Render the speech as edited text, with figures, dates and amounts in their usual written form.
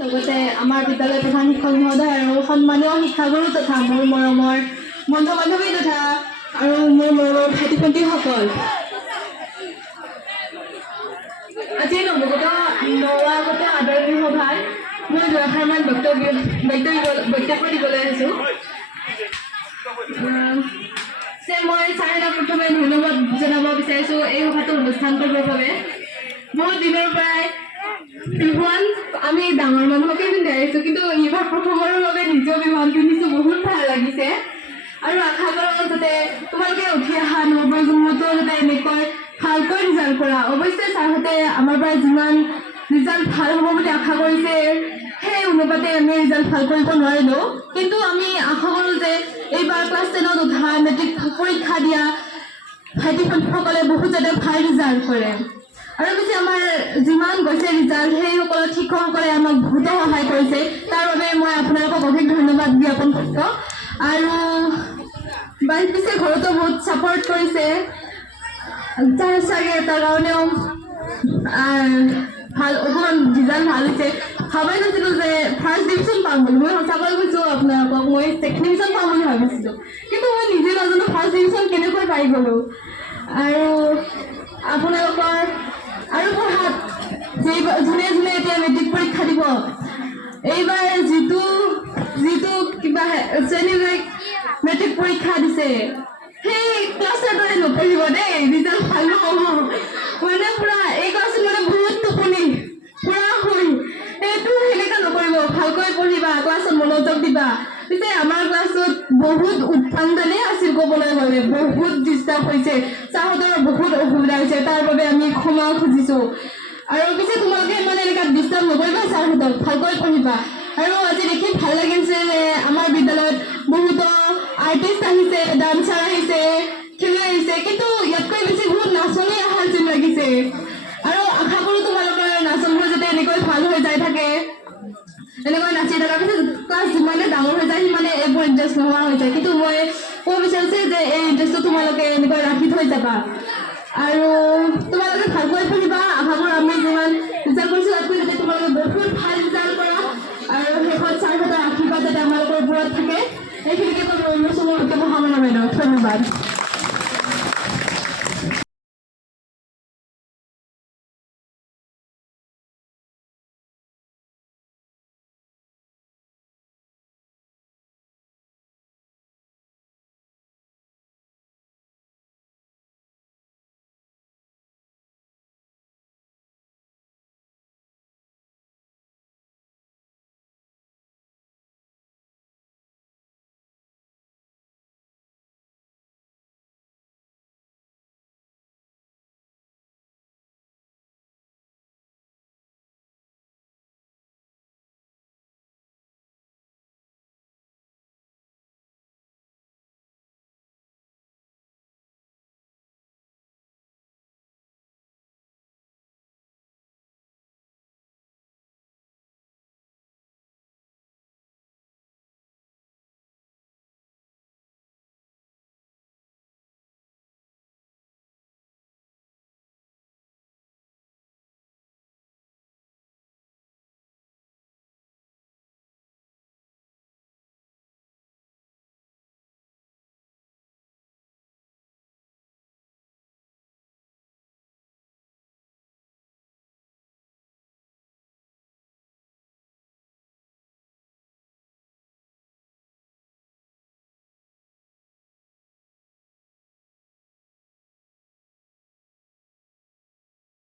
লগতে আমাৰ বিদ্যালয়ৰ প্ৰধান শিক্ষক মহোদয় আৰু সন্মানীয় শিক্ষাগুৰু তথা মোৰ মৰমৰ বন্ধু বান্ধৱী তথা আৰু মোৰ মৰমৰ ভাইটি ভণ্টিসকল, আজি নৱাগত আদৰণি সভাত মই দুআষাৰমান বক্তব্য দিবলৈ আহিছোঁ। মই প্ৰথমে ধন্যবাদ জনাব বিচাৰিছোঁ এই সভাটো অনুষ্ঠান কৰিবৰ বাবে। বহুত দিনৰ পৰাই বিহুৱান আমি ডাঙৰ মানুহকে পিন্ধাই আহিছোঁ, কিন্তু এইবাৰ প্ৰথমবাৰৰ বাবে নিজৰ বিহুৱান পিন্ধিছোঁ, বহুত ভাল লাগিছে। আৰু আশা কৰোঁ যাতে তোমালোকে উঠি অহা নৱপ্ৰজন্মটো যাতে এনেকৈ ভালকৈ ৰিজাল্ট কৰা। অৱশ্যে ছাৰহঁতে আমাৰ পৰা যিমান ৰিজাল্ট ভাল হ'ব বুলি আশা কৰিছে সেই অনুপাতে আমি ৰিজাল্ট ভাল কৰিব নোৱাৰিলোঁ, কিন্তু আমি আশা কৰোঁ যে এইবাৰ ক্লাছ 10ত উঠা মেট্ৰিক পৰীক্ষা দিয়া ভাইটি ভণ্টিসকলে বহুত যাতে ভাল ৰিজাল্ট কৰে। আৰু পিছে আমাৰ যিমান গৈছে ৰিজাল্ট সেইসকলৰ শিক্ষকসকলে আমাক বহুতো সহায় কৰিছে, তাৰ বাবে মই আপোনালোকক অধিক ধন্যবাদ জ্ঞাপন কৰিছোঁ। আৰু পিছে ঘৰতো বহুত ছাপৰ্ট কৰিছে, চাগে তাৰ কাৰণেও ভাল অকণমান ৰিজাল্ট ভাল হৈছে। ভাবাই নাছিলোঁ যে ফাৰ্ষ্ট ডিভিজন পাম বুলি, মই সঁচাকৈ কৈছোঁ আপোনালোকক, মই ছেকেণ্ড ডিভিজন পাম বুলি ভাবিছিলোঁ, কিন্তু মই নিজে নাজানো ফাৰ্ষ্ট ডিভিজন কেনেকৈ পাই গ'লোঁ। আৰু আপোনালোকৰ আৰু পঢ়াত যোনে যোনে এতিয়া মেট্ৰিক পৰীক্ষা দিব, এইবাৰ যিটো কিবা শ্ৰেণীলৈ মেট্ৰিক পৰীক্ষা দিছে সেই ক্লাছৰ দৰে নপঢ়িব দেই, ৰিজাল্ট ভাল নহ'ব। মানে পুৰা এই ক্লাছত মানে বহুত টোপনি পুৰা শুই, এইটো সেনেকুৱা নকৰিব, ভালকৈ পঢ়িবা, ক্লাছত মনোযোগ দিবা। পিছে আমাৰ ক্লাছত বহুত উৎপাদনে আছিল, ক'বলৈ গ'লে বহুত ডিষ্টাৰ্ব হৈছে, ছাৰহঁতৰ বহুত অসুবিধা হৈছে, তাৰ বাবে আমি ক্ষমা খুজিছোঁ। আৰু পিছে তোমালোকে মানে এনেকুৱা ডিষ্টাৰ্ব নকৰিবা ছাৰহঁতক, ভালকৈ পঢ়িবা। আৰু আজি দেখি ভাল লাগিছে যে আমাৰ বিদ্যালয়ত বহুতো আৰ্টিষ্ট আহিছে, ডান্সাৰ আহিছে, খেলুৱৈ আহিছে, কিন্তু ইয়াতকৈ বেছি বহুত নাচনি অহা যেন লাগিছে। আৰু আশা কৰোঁ তোমালোকৰ নাচনবোৰ যাতে এনেকৈ ভাল হৈ যাই থাকে, এনেকৈ নাচি থকা। পিছত ক্লাছ যিমানে ডাঙৰ হৈ যায় সিমানে এইবোৰ ইণ্টাৰেষ্ট নোহোৱা হৈ যায়, কিন্তু মই ক'ব বিচাৰিছোঁ যে এই ইণ্টাৰেষ্টটো তোমালোকে এনেকৈ ৰাখি থৈ যাবা আৰু তোমালোকে ভালকৈ পঢ়িবা। আশা কৰোঁ আমি যিমান ৰিজাল্ট কৰিছোঁ তাতকৈ যাতে তোমালোকে বহুত ভাল ৰিজাল্ট কৰা আৰু শেষত ছাৰহঁতৰ আশীৰ্বাদ যাতে আমালোকৰ ওপৰত থাকে, এইখিনিকে মই কামনা বাইদেউ। ধন্যবাদ।